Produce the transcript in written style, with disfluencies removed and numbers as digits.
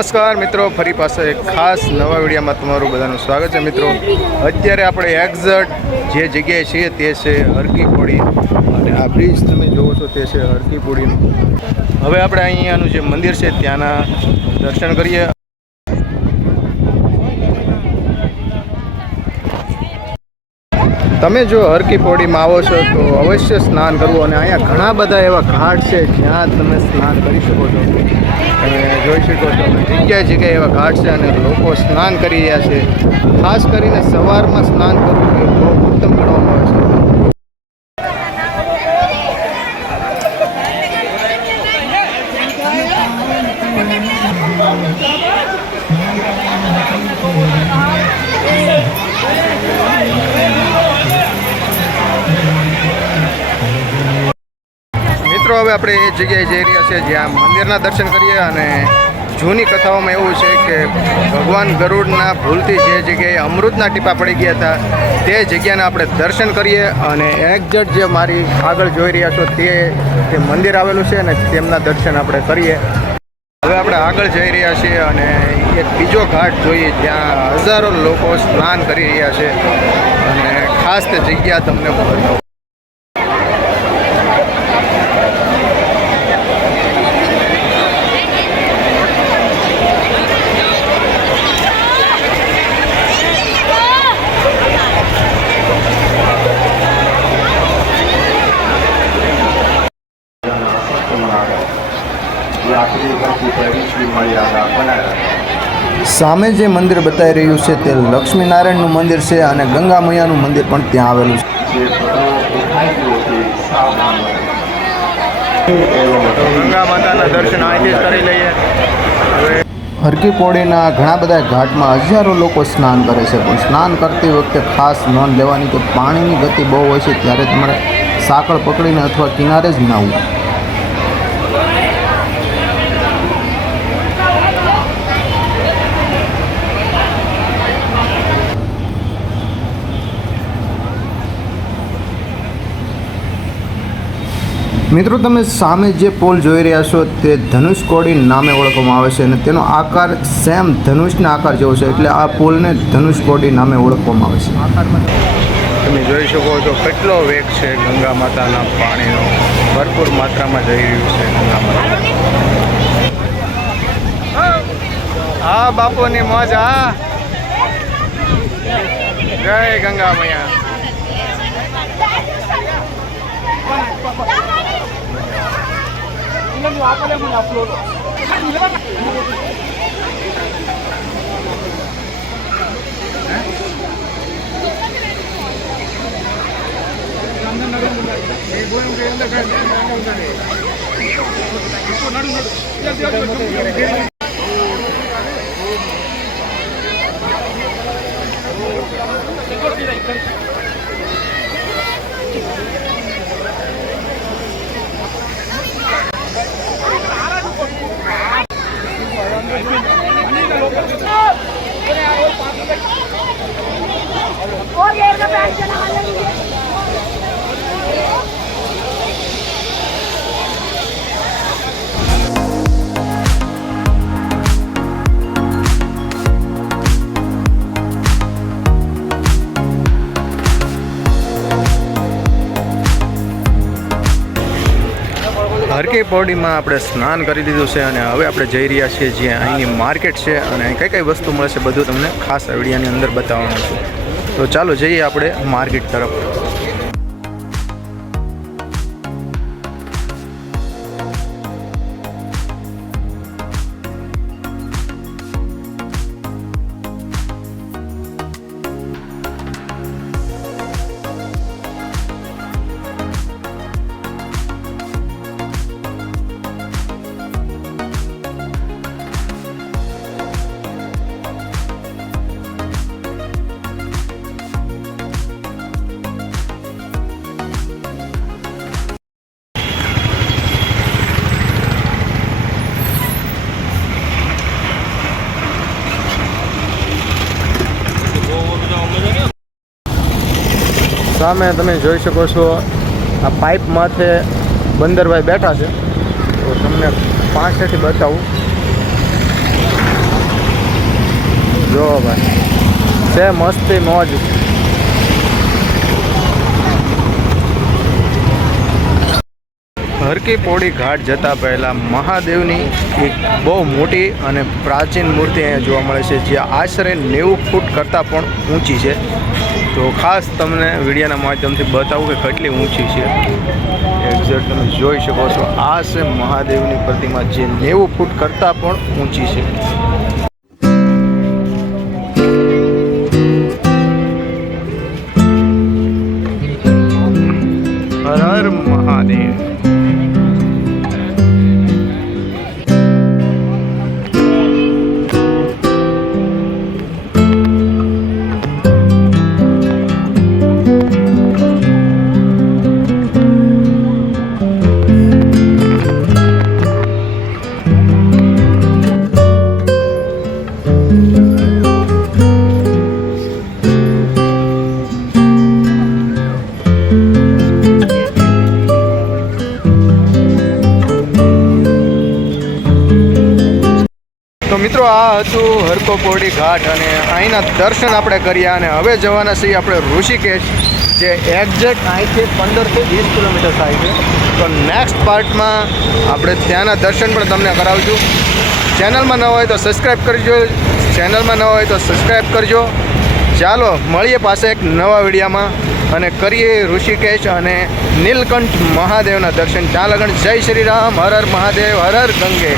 નમસ્કાર મિત્રો, ફરી પાસે એક ખાસ નવા વિડીયોમાં તમારું બધાનું સ્વાગત છે. મિત્રો, અત્યારે આપણે એક્ઝેક્ટ જે જગ્યાએ છીએ તે છે હરકી પોડી, અને આ બ્રિજ તમે જોવો છો તે છે હરકી પોડીનું. હવે આપણે અહીંયાનું જે મંદિર છે ત્યાંના દર્શન કરીએ. તમે જો હરકી પોડીમાં આવો છો તો અવશ્ય સ્નાન કરવું, અને અહીંયા ઘણા બધા એવા ઘાટ છે જ્યાં તમે સ્નાન કરી શકો છો. તમે જોઈ શકો છો જગ્યાએ જગ્યાએ એવા ઘાટ છે અને લોકો સ્નાન કરી રહ્યા છે. ખાસ કરીને સવારમાં સ્નાન કરવું એ બહુ ઉત્તમ ગણવામાં આવે છે. મિત્રો, હવે આપણે એ જગ્યાએ જઈ રહ્યા છીએ જ્યાં મંદિરના દર્શન કરીએ. અને જૂની કથાઓમાં એવું છે કે ભગવાન ગરુડના ભૂલથી જે જગ્યાએ અમૃતના ટીપા પડી ગયા હતા તે જગ્યાના આપણે દર્શન કરીએ. અને એક્ઝેક્ટ જે મારી આગળ જોઈ રહ્યા છો તે મંદિર આવેલું છે અને તેમના દર્શન આપણે કરીએ. હવે આપણે આગળ જઈ રહ્યા છીએ અને એક બીજો ઘાટ જોઈએ જ્યાં હજારો લોકો સ્નાન કરી રહ્યા છે, અને ખાસ તે જગ્યા તમને બતાવું. સામે જે મંદિર બતાવી રહ્યું છે તે લક્ષ્મીનારાયણનું મંદિર છે, અને ગંગા મૈયાનું મંદિર પણ ત્યાં આવેલું છે. ગંગા માતાના દર્શન અહીંથી કરી લઈએ. હરકી પોડીના ઘણા બધા ઘાટમાં હજારો લોકો સ્નાન કરે છે, પણ સ્નાન કરતી વખતે ખાસ નોંધ લેવાની કે પાણીની ગતિ બહુ હોય છે, ત્યારે તમારે સાંકળ પકડીને અથવા કિનારે જ નાહવું. મિત્રો, તમે સામે જે પુલ જોઈ રહ્યા છો તે ધનુષકોડી નામે ઓળખવામાં આવે છે, અને તેનો આકાર સેમ ધનુષના આકાર જેવો છે, એટલે આ પુલને ધનુષકોડી નામે ઓળખવામાં આવે છે. તમે જોઈ શકો છો કેટલો વેગ છે ગંગા માતાના પાણીનો, ભરપૂર માત્રામાં જઈ રહ્યું છે ગંગા માતા. હા બાપુની મોજ. હા, જય ગંગા મૈયા. હરકી પોડીમાં આપણે સ્નાન કરી લીધું છે, અને હવે આપણે જઈ રહ્યા છીએ જ્યાં અહીંની માર્કેટ છે, અને કઈ કઈ વસ્તુ મળે છે બધું તમને ખાસ આ વિડીયોની અંદર બતાવવાનું છે. તો ચાલો જઈએ આપણે માર્કેટ તરફ. સામે તમે જોઈ શકો છો આ પાઇપ માથે બંદરભાઈ બેઠા છે, તો તમને પાસેથી બતાવું. ભાઈ છે મસ્તી મોજ. હરકી પૌડી ઘાટ જતાં પહેલાં મહાદેવની એક બહુ મોટી અને પ્રાચીન મૂર્તિ અહીંયા જોવા મળે છે, જે આશરે 90 ફૂટ કરતાં પણ ઊંચી છે. તો ખાસ તમને વિડીયોના માધ્યમથી બતાવું કે કેટલી ઊંચી છે. એક્ઝેક્ટ તમે જોઈ શકો છો, આ છે મહાદેવની પ્રતિમા, જે 90 ફૂટ કરતાં પણ ઊંચી છે. હર હર મહાદેવ. તો મિત્રો, આ હતું હરકો પૌડી ઘાટ અને અહીંના દર્શન આપણે કર્યા અને હવે જવાના છીએ આપણે ઋષિકેશ, જે એક્ઝેક્ટ અહીંથી 15 થી 20 કિલોમીટર થાય છે. તો નેક્સ્ટ પાર્ટમાં આપણે ત્યાંના દર્શન પણ તમને કરાવશું. ચેનલમાં ન હોય તો સબસ્ક્રાઈબ કરજો, ચેનલમાં ન હોય તો સબસ્ક્રાઈબ કરજો. ચાલો મળીએ પાસે એક નવા વિડીયોમાં અને કરીએ ઋષિકેશ અને નીલકંઠ મહાદેવના દર્શન. ત્યાં લગન જય શ્રી રામ, હર હર મહાદેવ, હર હર ગંગે.